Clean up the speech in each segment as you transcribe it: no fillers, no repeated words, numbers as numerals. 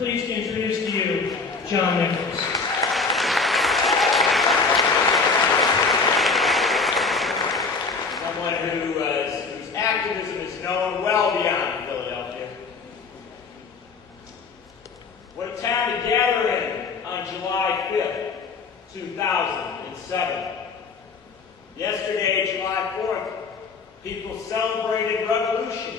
pleased to introduce to you John Nichols. Someone whose activism is known well beyond Philadelphia. What a time to gather in on July 5th, 2007. Yesterday, July 4th, people celebrated revolution.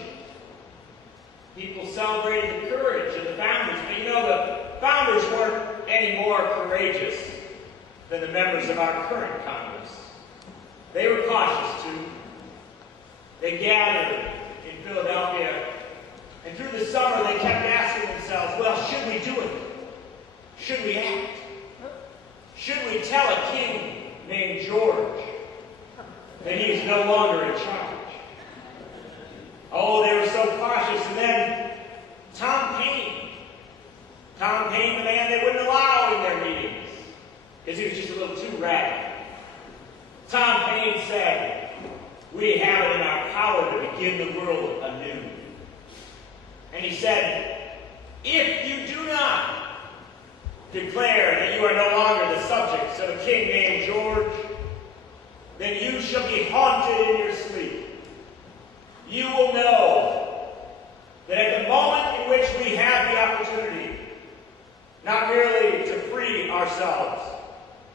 People celebrated the courage of the founders. But you know, the founders weren't any more courageous than the members of our current Congress. They were cautious too. They gathered in Philadelphia, and through the summer they kept asking themselves, well, should we do it? Should we act? Should we tell a king named George that he is no longer in charge? Oh, they were so cautious. And then Tom Paine, the man they wouldn't allow in their meetings, because he was just a little too radical. Tom Paine said, we have it in our power to begin the world anew. And he said, if you do not declare that you are no longer the subjects of a king named George, then you shall be haunted in your sleep. You will know that at the moment in which we have the opportunity, not merely to free ourselves,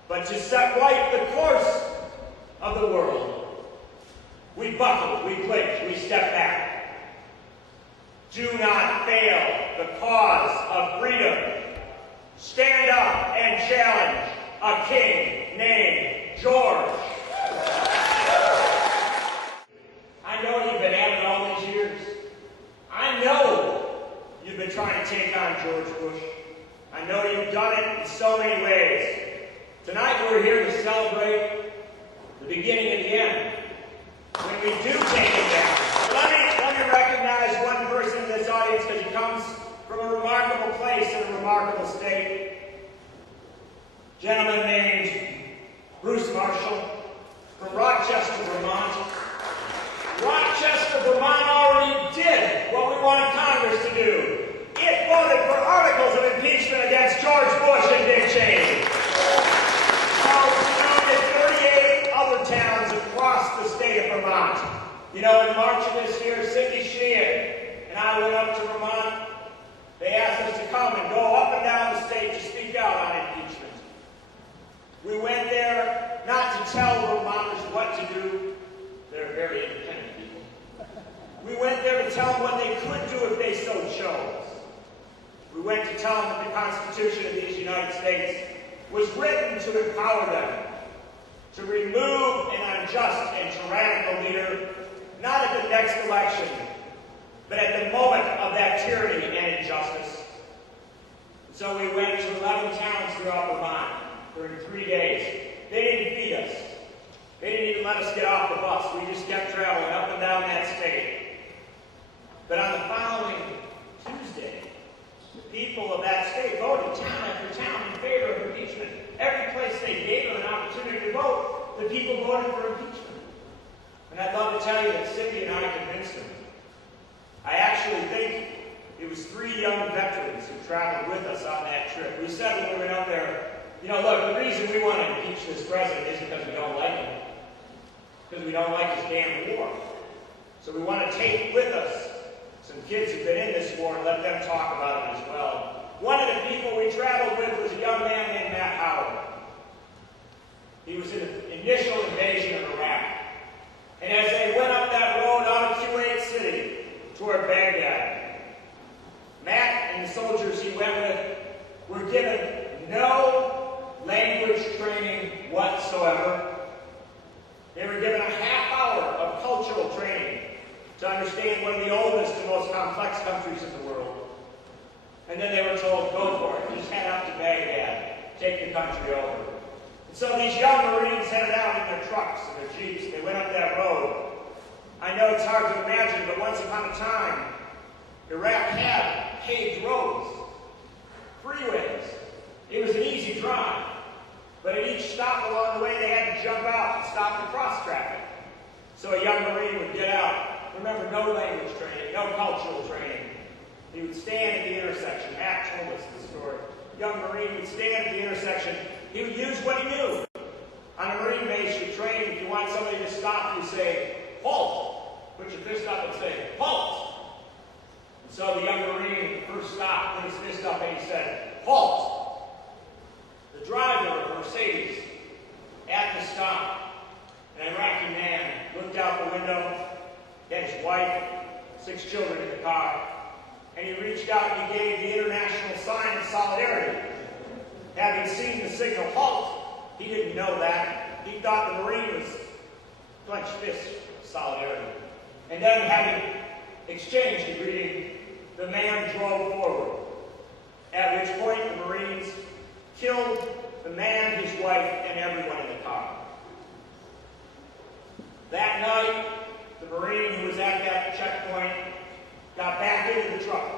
but to set right the course of the world, we buckle, we flinch, we step back. Do not fail the cause of freedom. Stand up and challenge a king named George. I know you've been at it all these years. I know you've been trying to take on George Bush. I know you've done it in so many ways. Tonight we're here to celebrate the beginning and the end. When we do take him down. Let me recognize one person in this audience because he comes from a remarkable place in a remarkable state. A gentleman named Bruce Marshall from Rochester, Vermont. Rochester, Vermont already did what we wanted Congress to do. It voted for articles of impeachment against George Bush and Dick Cheney. So did 38 other towns across the state of Vermont. You know, in March of this year, Cindy Sheehan and I went up to Vermont. They asked us to come and go up and down the state to speak out on impeachment. We went there not to tell Vermonters what to do. They're very independent people. We went there to tell them what they could do if they so chose. We went to tell them that the Constitution of these United States was written to empower them, to remove an unjust and tyrannical leader, not at the next election, but at the moment of that tyranny and injustice. So we went to 11 towns throughout Vermont during 3 days. They didn't feed us. They didn't even let us get off the bus. We just kept traveling up and down that state. But on the following Tuesday, the people of that state voted town after town in favor of impeachment. Every place they gave them an opportunity to vote, the people voted for impeachment. And I'd love to tell you that Cindy and I convinced them. I actually think it was 3 young veterans who traveled with us on that trip. We said when we went up there, you know, look, the reason we want to impeach this president isn't because we don't like him, because we don't like his damn war. So we want to take with us some kids who've been in this war and let them talk about it as well. One of the people we traveled with was a young man named Matt Howard. He was in the initial invasion of Iraq. And as they went up that road out of Kuwait City toward Baghdad, Matt and the soldiers he went with were given no language training whatsoever. They were given a half hour of cultural training to understand one of the oldest and most complex countries in the world. And then they were told, go for it. Just head up to Baghdad. Take the country over. And so these young Marines headed out in their trucks and their Jeeps. They went up that road. I know it's hard to imagine, but once upon a time, Iraq had paved roads, freeways. It was an easy drive. But at each stop along the way, they had to jump out and stop and cross traffic. So a young Marine would get out. Remember, no language training, no cultural training. He would stand at the intersection. Matt told us the story. Young Marine would stand at the intersection. He would use what he knew. On a Marine base, you train, if you want somebody to stop, you say, halt. Put your fist up and say, halt. And so the young Marine, the first stop, put his fist up and he said, halt. The driver of a Mercedes at the stop, an Iraqi man, looked out the window, he had his wife, 6 children in the car, and he reached out and he gave the international sign of solidarity. Having seen the signal halt, he didn't know that. He thought the Marine was clenched fists of solidarity. And then, having exchanged the greeting, the man drove forward. At which point the Marines killed the man, his wife, and everyone in the car. That night, the Marine who was at that checkpoint got back into the truck.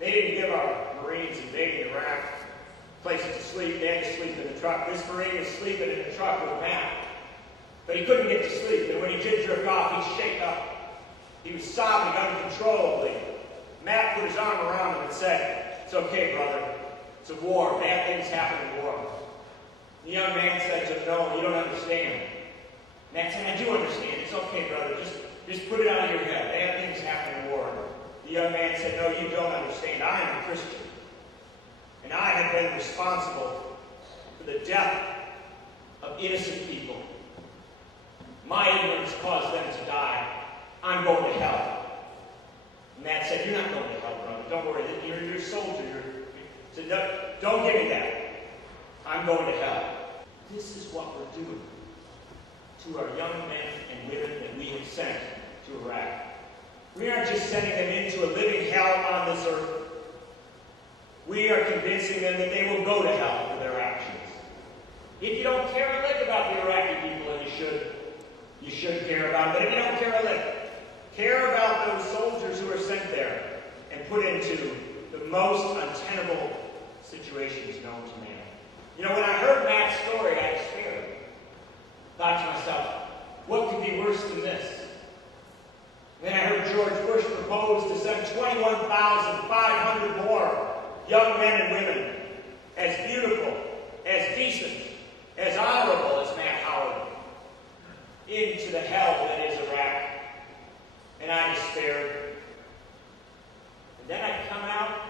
They didn't give our Marines invading Iraq places to sleep. They had to sleep in the truck. This Marine was sleeping in the truck with Matt. But he couldn't get to sleep, and when he did drift off, he'd shake up. He was sobbing uncontrollably. Matt put his arm around him and said, "It's okay, brother. It's a war. Bad things happen in war." The young man said to him, "No, you don't understand." Matt said, "I do understand. It's okay, brother. Just put it out of your head. Bad things happen in war." The young man said, "No, you don't understand. I am a Christian. And I have been responsible for the death of innocent people. My ignorance caused them to die. I'm going to hell." And Matt said, "You're not going to hell, brother. Don't worry. You're a soldier. So don't give me that. I'm going to hell." This is what we're doing to our young men and women that we have sent to Iraq. We aren't just sending them into a living hell on this earth. We are convincing them that they will go to hell for their actions. If you don't care a lick about the Iraqi people, and you should care about them, but if you don't care a lick, care about those soldiers who are sent there and put into the most untenable situations known to man. You know, when I heard Matt's story, I despaired. Thought to myself, what could be worse than this? Then I heard George Bush propose to send 21,500 more young men and women, as beautiful, as decent, as honorable as Matt Howard, into the hell that is Iraq. And I despaired. And then I come out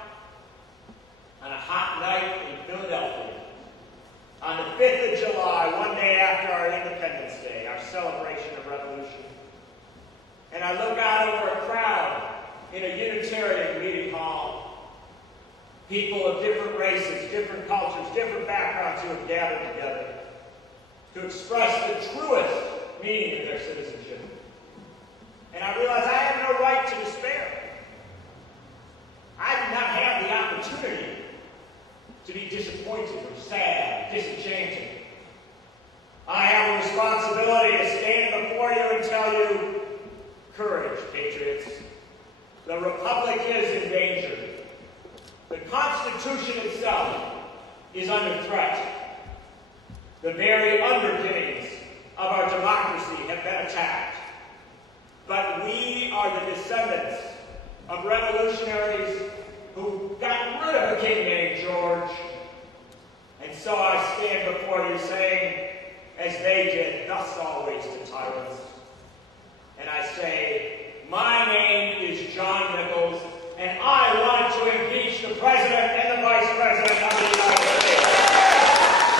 on a hot night in Philadelphia, on the 5th of July, one day after our Independence Day, our celebration of revolution. And I look out over a crowd in a Unitarian meeting hall. People of different races, different cultures, different backgrounds who have gathered together to express the truest meaning of their citizenship. And I realize I have no right to despair. I do not have the opportunity to be disappointed or sad, disenchanted. I have a responsibility to stand before you and tell you, courage, patriots. The Republic is in danger. The Constitution itself is under threat. The very underpinnings of our democracy have been attacked. But we are the descendants of revolutionaries who got rid of a king named George. And so I stand before you saying, as they did, thus always to tyrants. And I say, my name is John Nichols, and I want to impeach the President and the Vice President of the United States.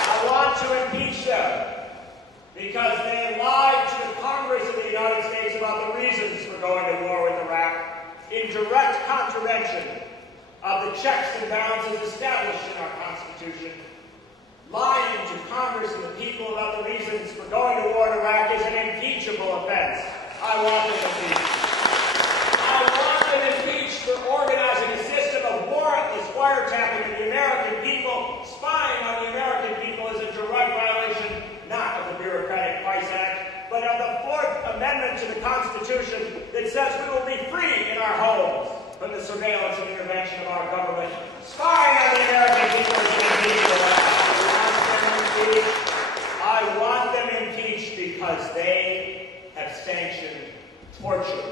I want to impeach them because they lied to the Congress of the United States about the reasons for going to war with Iraq in direct contravention of the checks and balances established in our Constitution. Lying to Congress and the people about the reasons for going to war in Iraq is an impeachable offense. I want them impeached. I want them impeached for organizing a system of warrantless wiretapping of the American people. Spying on the American people is a direct violation, not of the Bureaucratic Vice Act, but of the 4th Amendment to the Constitution that says we will be free in our homes from the surveillance and intervention of our government. Spying on the American people is an impeachable. I want them impeached because they have sanctioned torture.